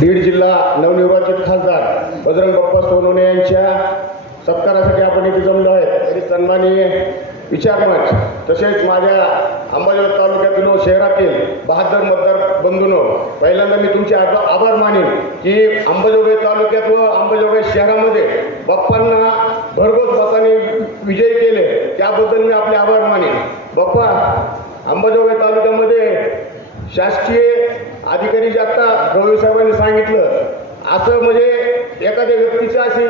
बीड जिल्हा नवनिर्वाचित खासदार बजरंग बाप्पा सोनवणे यांच्या सत्कारासाठी आपण इथे जमलो आहे तरी सन्माननीय विचारमंच तसेच माझ्या अंबाजोगाई तालुक्यातील व शहरातील बहादर मतदार बंधूनो पहिल्यांदा मी तुमचे आभा- आभार मानेन की अंबाजोगाई तालुक्यात व अंबाजोगाई शहरामध्ये बाप्पांना भरघोस मताने विजयी केले त्याबद्दल मी आपले आभार मानेन. बाप्पा अंबाजोगाई तालुक्यामध्ये शासकीय अधिकारी जे आता गवळी साहेबांनी सांगितलं असं म्हणजे एखाद्या व्यक्तीची अशी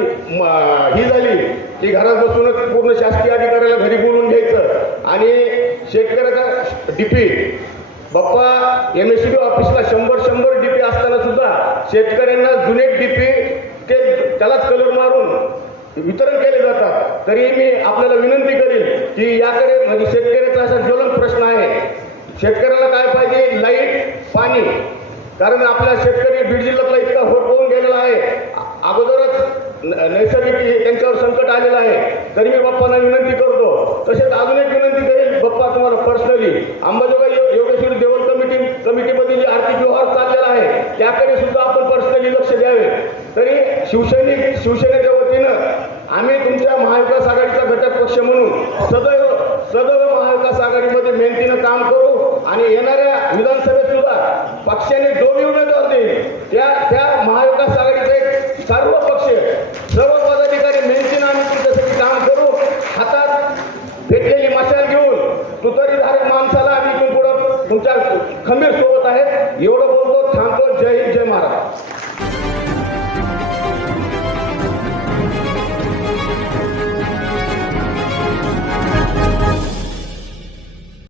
ही झाली की घरात बसूनच पूर्ण शासकीय अधिकाऱ्याला घरी बोलून घ्यायचं. आणि शेतकऱ्याचा DP Bappa M S C B ऑफिसला शंभर शंभर डीपी असताना सुद्धा शेतकऱ्यांना जुने डीपी ते त्यालाच कलर मारून वितरण केले जातात. तरी मी आपल्याला विनंती करीन की याकडे म्हणजे शेतकऱ्याचा असा ज्वलंत प्रश्न आहे. शेतकऱ्याला काय पाहिजे? लाइट पाणी. कारण आपला शेतकरी बीड जिल्ह्यातला इतका होत होऊन गेलेला आहे. अगोदरच नैसर्गिक त्यांच्यावर संकट आलेलं आहे. तरी मी बाप्पांना विनंती करतो. तसेच अजून एक विनंती करेल बाप्पा तुम्हाला पर्सनली अंबाजोगाई योगेश्वर देवल कमिटी कमिटीमध्ये जे आर्थिक व्यवहार चाललेला आहे त्याकडे सुद्धा आपण पर्सनली लक्ष द्यावे. तरी शिवसैनिक शिवसेनेच्या वतीनं आम्ही तुमच्या महाविकास आघाडीचा घटक पक्ष म्हणून सदैव सदैव महाविकास आघाडीमध्ये मेहनतीनं काम करू आणि येणाऱ्या विधानसभा सर्व पक्ष सर्व पदाधिकारी मेहनतीनं आम्ही तुझ्यासाठी काम करू हातात भेटलेली मशाल घेऊन तुतारीधारक माणसाला आम्ही इथून पुढं तुमच्या खंबीर सोबत आहेत. एवढं